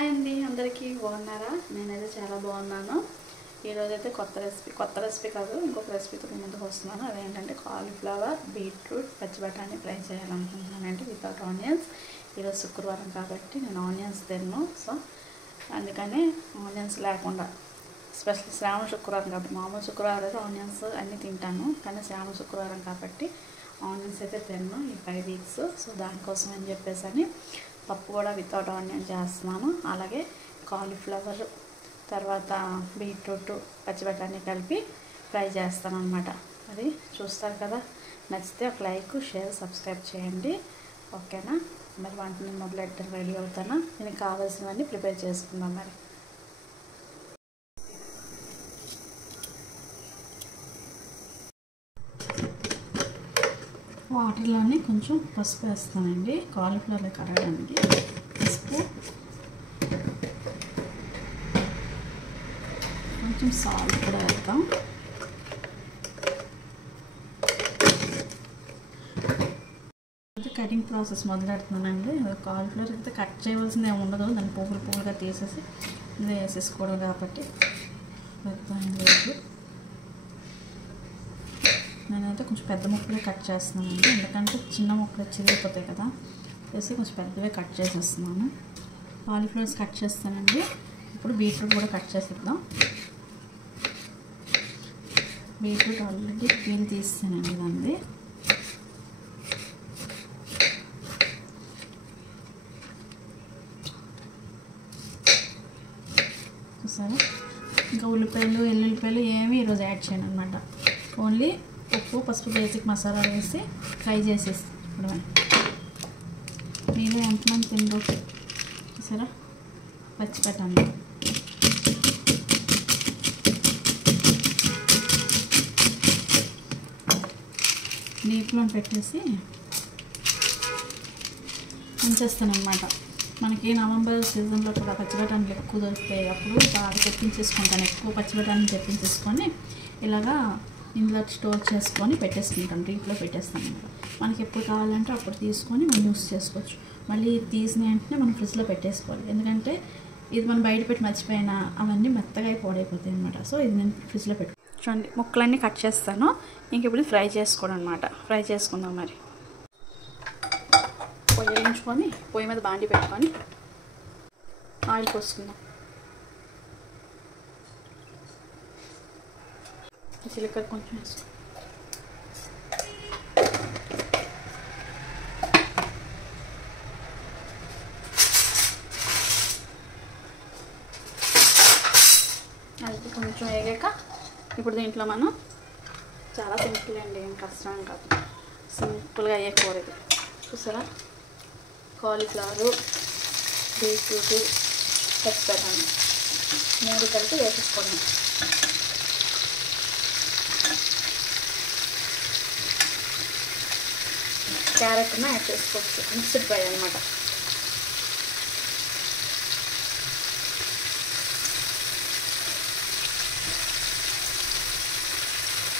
Hi అండి, అందరికీ బాగున్నారా? నేనైతే చాలా బాగున్నాను. ఈరోజైతే కొత్త రెసిపీ కాదు, ఇంకొక రెసిపీతో నేను ముందుకు వస్తున్నాను. అదేంటంటే కాలీఫ్లవర్, బీట్రూట్, పచ్చి బఠానీ ఫ్రై చేయాలనుకుంటున్నానంటే వితౌట్ ఆనియన్స్. ఈరోజు శుక్రవారం కాబట్టి నేను ఆనియన్స్ తిన్ను, సో అందుకని ఆనియన్స్ లేకుండా స్పెషల్ శ్రావణ శుక్రవారం కాబట్టి, మామూలు శుక్రవారం అయితే ఆనియన్స్ అన్నీ తింటాను, కానీ శ్రావణ శుక్రవారం కాబట్టి ఆనియన్స్ అయితే తిన్ను ఈ 5 వీక్స్. సో దానికోసం అని చెప్పేసి పప్పు కూడా వితౌట్ ఆనియన్ చేస్తున్నాను. అలాగే కాలీఫ్లవర్, తర్వాత బీట్రూట్, పచ్చి బఠానీ కలిపి ఫ్రై చేస్తాను అనమాట. అది చూస్తారు కదా, నచ్చితే ఒక లైక్, షేర్, సబ్స్క్రైబ్ చేయండి, ఓకేనా? మరి వంటని మొదలెట్టడం రెడీ అవుతాను. దీనికి కావాల్సినవన్నీ ప్రిపేర్ చేసుకుందాం. మరి వాటర్లోనే కొంచెం పసుపు వేస్తానండి, కాలీఫ్లవర్లో కడగడానికి. పసుపు, కొంచెం సాల్ట్ కూడా వేస్తాం. కటింగ్ ప్రాసెస్ మొదలెడుతున్నానండి. కాలీఫ్లవర్ అయితే కట్ చేయవలసింది ఏమి ఉండదు, దాన్ని పువ్వులుగా తీసేసి ఇది వేసేసుకోవడం కాబట్టి పెద్ద లేదు. నేనైతే కొంచెం పెద్ద ముక్కలే కట్ చేస్తున్నానండి, ఎందుకంటే చిన్న ముక్కలు చిరిగిపోతాయి కదా, వేసి కొంచెం పెద్దవే కట్ చేసేస్తున్నాను. కాలీఫ్లవర్స్ కట్ చేస్తానండి. ఇప్పుడు బీట్రూట్ కూడా కట్ చేసేద్దాం. బీట్రూట్ ఆల్రెడీ పీల్ తీస్తానండి దాన్ని. సరే, ఇంకా ఉల్లిపాయలు, ఎల్లుల్లిపాయలు ఏమీ ఈరోజు యాడ్ చేయను అనమాట. ఓన్లీ ఉప్పు, పసుపు, బేసిక్ మసాలా వేసి ఫ్రై చేసేసి ఇప్పుడు మీరు ఎంతమంది తిండ్రు చూసారా. పచ్చి బఠానీ నీటిలో పెట్టేసి ఉంచేస్తాను అనమాట. మనకి నవంబర్ సీజన్లో కూడా పచ్చి బఠానీలు ఎక్కువ దొరుకుతాయి, అప్పుడు బాగా తెప్పించేసుకుంటాను. ఎక్కువ పచ్చి బఠానీ తెప్పించేసుకొని ఇలాగా ఇందులో స్టోర్ చేసుకొని పెట్టేసుకుంటాం, డీప్లో పెట్టేస్తాం అనమాట. మనకి ఎప్పుడు కావాలంటే అప్పుడు తీసుకొని మనం యూస్ చేసుకోవచ్చు. మళ్ళీ తీసిన వెంటనే మనం ఫ్రిడ్జ్లో పెట్టేసుకోవాలి, ఎందుకంటే ఇది మనం బయట పెట్టి మర్చిపోయినా అవన్నీ మెత్తగా అయిపోతాయి అనమాట. సో ఇది నేను ఫ్రిడ్జ్లో పెట్టు. చూడండి, ముక్కలన్నీ కట్ చేస్తాను. ఇంక ఇప్పుడు ఫ్రై చేసుకోవడం అనమాట. ఫ్రై చేసుకుందాం. మరి పొయ్యి వేయించుకొని పొయ్యి మీద బాండి పెట్టుకొని ఆయిల్ పోసుకుందాం. జీలకర్ర కొంచెం వేసుకో. అది కొంచెం వేగాక ఇప్పుడు దీంట్లో మనం చాలా సింపుల్ అండి, ఏం కష్టం కాదు, సింపుల్గా అయ్యే కూర ఇది. చూసారా, కాలీఫ్లవరు, బీట్రూట్, పచ్చి బఠానీ 3 కలిపి వేసేసుకోండి. క్యారెట్ను యాడ్ చేసుకోవచ్చు, మిక్స్డ్ ఫ్రై అనమాట.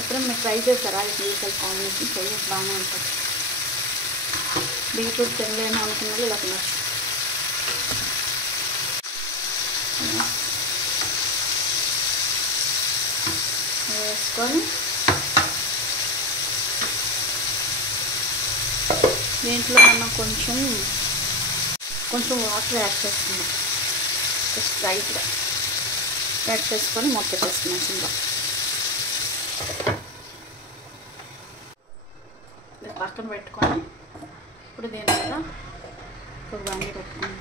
ఎప్పుడైనా మీరు ట్రై చేస్తారా? ఇది కాంబినేషన్ ఫ్రై బాగానే ఉంటుంది. బీట్రూట్ తినలేము అనుకున్నది ఇలా తినచ్చు. వేసుకొని దీంట్లో మనం కొంచెం వాటర్ యాడ్ చేసుకుందాం. జస్ట్ లైట్గా యాడ్ చేసుకొని మూత పెట్టేసుకున్నాం చిన్నగా. పక్కన పెట్టుకొని ఇప్పుడు దీని మీద ఒక బాండి పెట్టుకుందాం.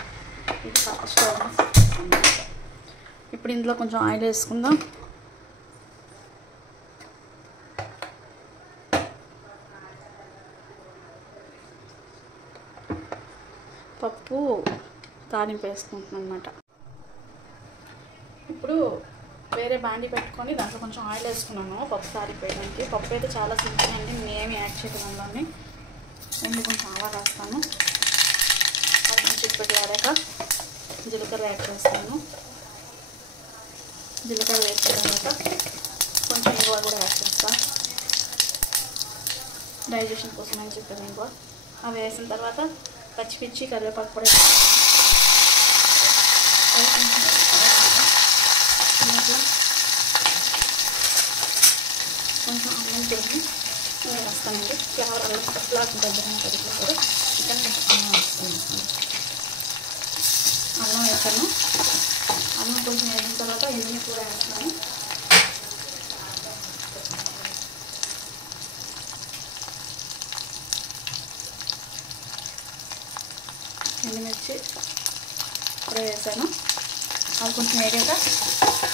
ఇది స్టవ్. ఇప్పుడు ఇందులో కొంచెం ఆయిల్ వేసుకుందాం. పప్పు తాలింపు వేసుకుంటున్నాం అన్నమాట. ఇప్పుడు వేరే బాండి పెట్టుకొని దాంట్లో కొంచెం ఆయిల్ వేసుకున్నాను పప్పు తాలింపు వేయడానికి. పప్పు అయితే చాలా సింపుల్ అండి, నేనేమి యాడ్ చేయడంలోని ముందు కొంచెం ఆవాలు వేస్తాను. కొంచెం చిప్పటి వాడాక జీలకర్ర యాడ్ చేస్తాను. జీలకర్ర వేసిన తర్వాత కొంచెం ఇంగువ కూడా యాడ్ చేస్తాను, డైజెషన్ కోసం అని చెప్పాను ఇంగువ. అవి వేసిన తర్వాత పచ్చిమిర్చి, కరివేపాకు కూడా కొంచెం అన్నం తిని వేస్తానండి. ఫ్లేవర్ అలా ఫ్లాట్ ఉంటుంది ఫ్లేవర్. చికెన్ అన్నం వేస్తాను. అన్నం వేస్తాను. అన్నం కొంచెం వేసిన తర్వాత ఎండిన కూర వేస్తాను. ఎండుమిర్చి కూడా వేసాను. అది కొంచెం వేగాక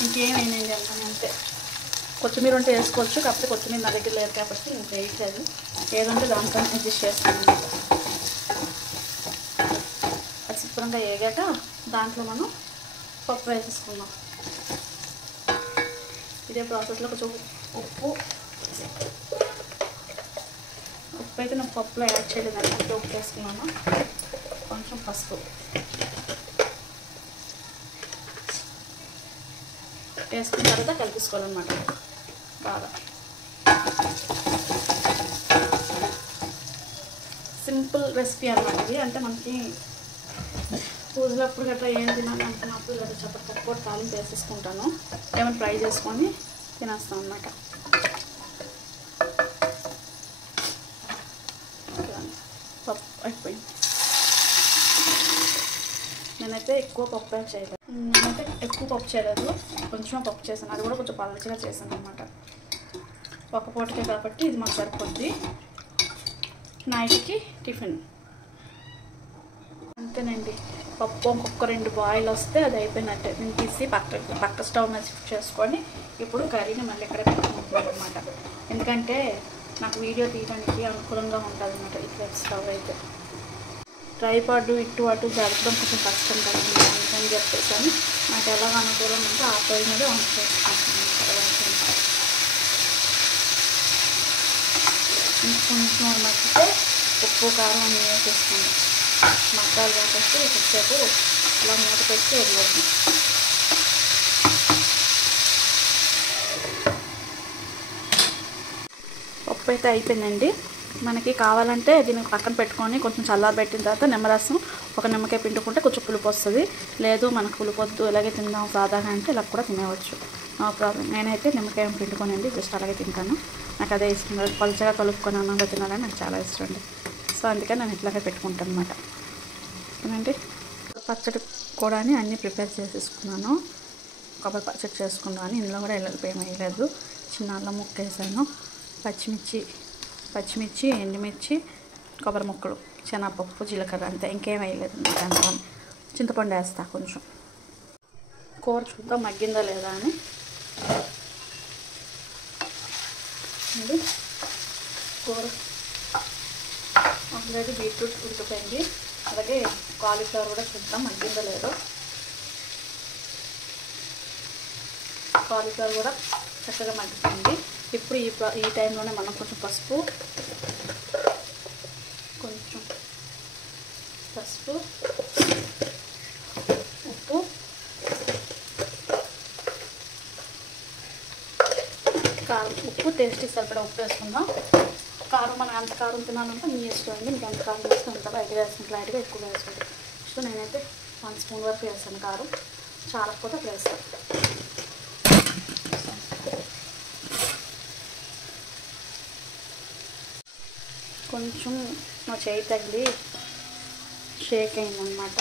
ఇంకేమైందండి అన్నాను అంతే. కొత్తిమీర ఉంటే వేసుకోవచ్చు, కాకపోతే కొత్తిమీర నా దగ్గర లేదు కాబట్టి నేను వేయట్లేదు. ఏదంటే దాంతో అడ్జస్ట్ చేస్తాను అనమాట. అది శుభ్రంగా వేగాక దాంట్లో మనం పప్పు వేసేసుకుందాం. ఇదే ప్రాసెస్లో కొంచెం ఉప్పు అయితే నేను పప్పులో యాడ్ చేయలేదండి, అంటే ఉప్పు వేసుకున్నాను. కొంచెం పసుపు వేసుకున్న తర్వాత కలిపేసుకోవాలన్నమాట బాగా. సింపుల్ రెసిపీ అన్నమాట ఇది. అంటే మనకి పూజలప్పుడు గట్రా ఏం తినాలి అనుకున్నప్పుడు లేదా చప్పటి తాలింపు వేసేసుకుంటాను. ఏమైనా ఫ్రై చేసుకొని తినేస్తాను అన్నమాట. పప్పు అయిపోయింది. నేనైతే ఎక్కువ పప్పు చేయలేదు. కొంచెం పప్పు చేశాను. అది కూడా కొంచెం పలచగా చేశాను అనమాట. ఒక పూటకే కాబట్టి ఇది మాకు సరిపోద్ది. నైట్కి టిఫిన్ అంతేనండి. పప్పు ఇంకొక 2 బాయిల్ వస్తే అది అయిపోయినట్టే. నేను తీసి పక్క స్టవ్ మీద షిఫ్ట్ చేసుకొని ఇప్పుడు కర్రీని మళ్ళీ ఇక్కడ పెట్టుకుంటున్నాను అనమాట. ఎందుకంటే నాకు వీడియో తీయడానికి అనుకూలంగా ఉంటుంది అన్నమాట ఈ స్టవ్ అయితే. ట్రైపాడ్ ఇటు అటు జరపడం కొంచెం కష్టం కదండి, అందుకని చెప్పేసి నాకు ఎలాగ అనుకూలం ఉంటే ఆ పొయ్యి మీద వంట చేసుకుంటాను. కొంచెం మట్టితే ఉప్పు కారం అన్నీ వేసేస్తాను. మసాలా కాబట్టి కొద్దిసేపు అలా మూత పెట్టి వదిలేద్దాం. పప్పు అయితే అయిపోయిందండి. మనకి కావాలంటే దీన్ని పక్కన పెట్టుకొని కొంచెం చల్లారబెట్టిన తర్వాత నిమ్మరసం ఒక నిమ్మకాయ పిండుకుంటే కొంచెం పులుపు వస్తుంది. లేదు మనకు పులుపు వద్దు ఇలాగే తిందాం సాధారణ అంటే ఇలా కూడా తినేవచ్చు, నో ప్రాబ్లం. నేనైతే నిమ్మకాయ పిండుకోనండి, జస్ట్ అలాగే తింటాను. నాకు అదే ఇష్టం. పలుచగా కలుపుకొని అన్నంలో తినాలని నాకు చాలా ఇష్టం అండి. సో అందుకని నేను ఇట్లాగే పెట్టుకుంటాను అనమాట. ఏమంటే పచ్చడి కూడా అన్నీ ప్రిపేర్ చేసేసుకున్నాను. కొబ్బరి పచ్చడి చేసుకున్నాను. ఇందులో కూడా ఎల్లుల్లిపాయ వేయలేదు. చిన్న అల్లం ముక్క వేసాను. పచ్చిమిర్చి ఎండుమిర్చి కొబ్బరి ముక్కలు శనగపప్పు జీలకర్ర అంతే, ఇంకేం వేయలేదు. దాంట్లో చింతపండు వేస్తా కొంచెం. కూర చూద్దాం మగ్గిందా లేదా అని. కూర ఆల్రెడీ బీట్రూట్ ఉడికిపోయింది. అలాగే కాలీఫ్లవర్ కూడా చూద్దాం మగ్గిందో లేదో. కాలీఫ్లవర్ కూడా చక్కగా మగ్గిపోయింది. ఇప్పుడు ఈ టైంలోనే మనం కొంచెం పసుపు ఉప్పు కారం, ఉప్పు టేస్ట్కి సరిపడా ఉప్పు వేసుకుందాం. కారం మనం ఎంత కారం తినాలంటే మీ ఇష్టం అండి. మీకు ఎంత కారం వేస్తే అంత లైట్గా వేసుకుంటే లైట్గా ఎక్కువ వేసుకుంటాం. సో నేనైతే 1 స్పూన్ వరకు వేస్తాను కారం. చాలకపోతే అప్పుడు వేస్తాను. కొంచెం నా చేయి తగిలి షేక్ అయిందనమాట.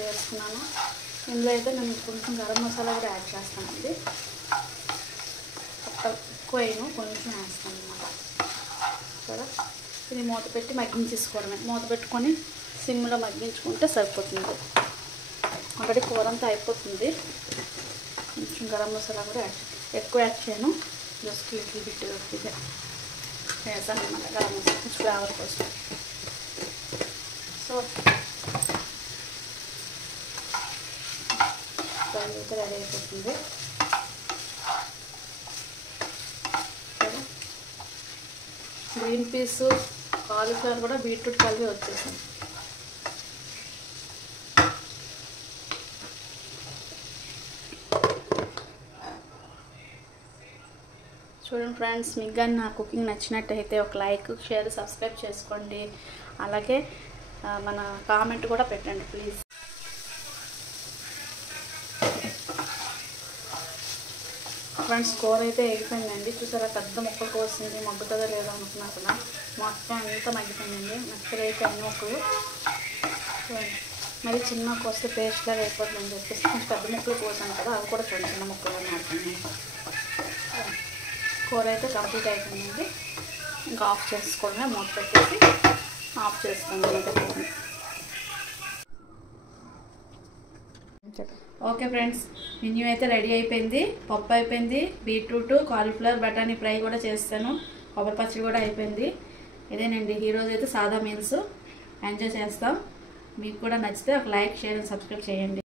వేసుకున్నాను. ఇందులో అయితే నేను కొంచెం గరం మసాలా కూడా యాడ్ చేస్తానండి. ఎక్కువ అయినా కొంచెం వేస్తాను అనమాట. కదా ఇది మూత పెట్టి మగ్గించేసుకోవడమే. మూత పెట్టుకొని సిమ్లో మగ్గించుకుంటే సరిపోతుంది. ఆల్రెడీ కూర అంతా అయిపోతుంది. కొంచెం గరం మసాలా కూడా ఎక్కువ యాడ్ చేయను, జస్ట్ లిటిల్ బిట్ ఇదే వేసాను అనమాట. గరం మసాలా కొంచెం ఫ్లేవర్ కోసం. సో కర్రీ అయితే రెడీ అయిపోతుంది. గ్రీన్ పీస్ కాలీఫ్లవర్ కూడా బీట్రూట్ కలిపి వచ్చేసింది. చూడండి ఫ్రెండ్స్, మీకు కానీ నా కుకింగ్ నచ్చినట్టయితే ఒక లైక్, షేర్, సబ్స్క్రైబ్ చేసుకోండి. అలాగే మన కామెంట్ కూడా పెట్టండి ప్లీజ్. ఫ్రెండ్స్ కూర అయితే అయిపోయిందండి. చూసారా పెద్ద ముక్కలు కోసింది, మగ్గుతుందో లేదో అనుకున్నా అసలు మొత్తం అంతా మగ్గిపోయిందండి. మెత్తగా అయితే అన్ని ముక్కలు. మరి చిన్న కోస్తే పేస్ట్లా అయిపోతుందని చెప్పేసి కొంచెం పెద్ద ముక్కలు కోసాను కదా, అవి కూడా చిన్న చిన్న ముక్కలు మాత్రమే. కూర అయితే కంప్లీట్ అయిపోయిందండి. ఇంకా ఆఫ్ చేసుకోవడమే, మూత పెట్టేసి ఆఫ్ చేసుకోండి. ఓకే ఫ్రెండ్స్, మెన్యూ అయితే రెడీ అయిపోయింది. పప్పు అయిపోయింది, బీట్రూట్ కాలీఫ్లవర్ బఠానీ ఫ్రై కూడా చేస్తాను, కొబ్బరి పచ్చడి కూడా అయిపోయింది. ఇదేనండి ఈరోజు అయితే సాదా మీల్స్. ఎంజాయ్ చేస్తాం. మీకు కూడా నచ్చితే ఒక లైక్, షేర్ అండ్ సబ్స్క్రైబ్ చేయండి.